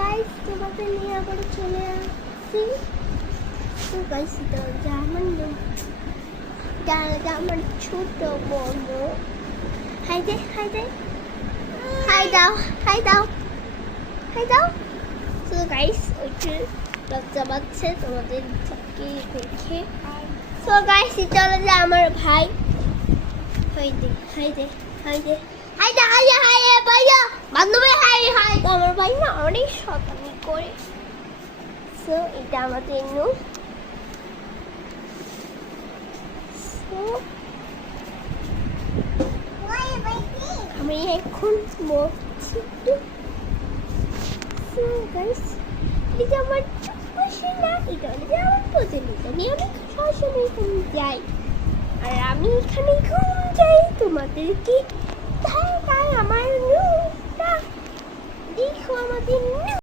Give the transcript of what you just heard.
Guys তোমাকে নিয়ে আবার চলে আসছি। তো গাইস এটা আমার ছোট বন্ধু। হাই দে হাই দে হাই দাও হাই দাও হাই দাও। তো গাইস ওইটা লজ্জা পাচ্ছে তোমাদের দেখে। তো গাইস এটা হলো যে আমার ভাই। হাই দে হাই দে হাই দে হাই দে হাই হাই ভাইয়া বান্ধবী হাই হাই। তো আমার ভাই না অনেক শয়তানি করে। তো এটা আমাদের নু। আমি এখন বলছি এটা আমার না এটা হচ্ছে আমার প্রতিনিধি নিয়ে আমি সবসময় এখানে যাই আর আমি এখানে ঘুম যাই তোমাদেরকে তাই আমার দেখো আমাদের